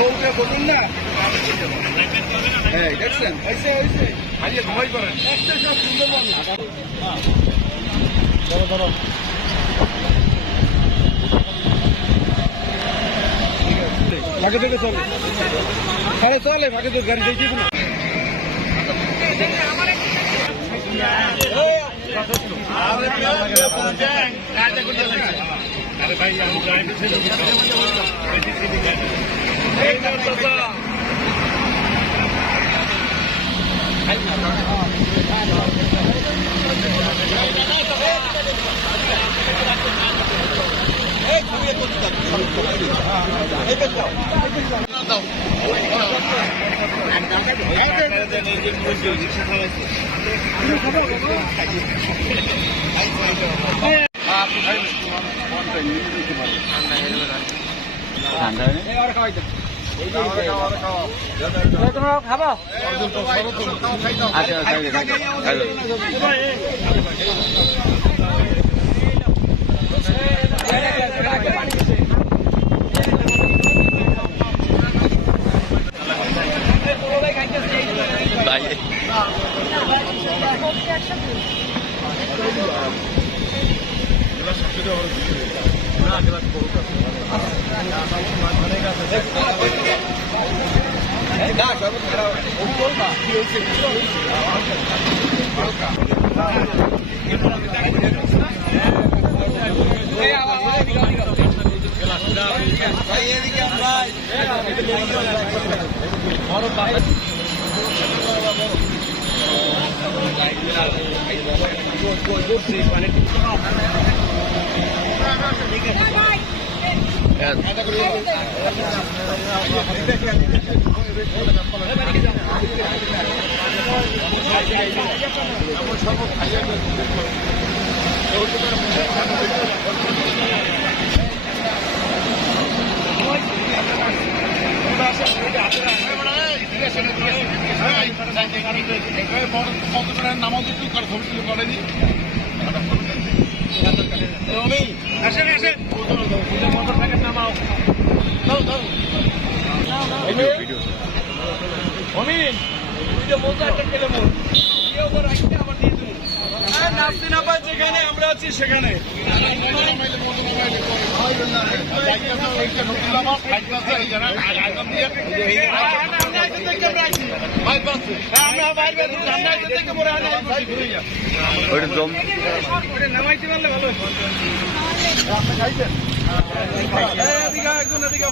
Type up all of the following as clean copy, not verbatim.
ওটা বলুন না। হ্যাঁ দেখছেন হয়েছে হয়েছে আজকে ঘুমাই করেন একটা সব সুন্দরবন না ধরো ধরো ভাগে থেকে চলে তাহলে চলে ভাগে তো গাড়ি দেখি না अरे भाई हम ड्राइवर से তোমরা খাবা নামাজ করে ধরছিল কলেনি আসেন আসেন মোটর সাইকেল নামাও দাও দাও অমিন ভিডিও বলতে একটা কেলে মোর ভিডিও করে রাখতে আবার দিয়ে দেবো নাচতে না পাই যেখানে আমরা আছি সেখানে নামাইতে পারলে ভালো খাইছেন একজন এদিকে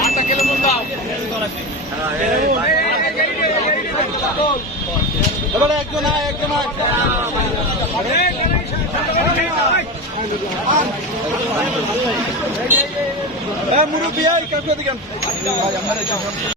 আটা কিলো মন দাও এবারে একজন একজন মুরব্বী কাউকে দিকেন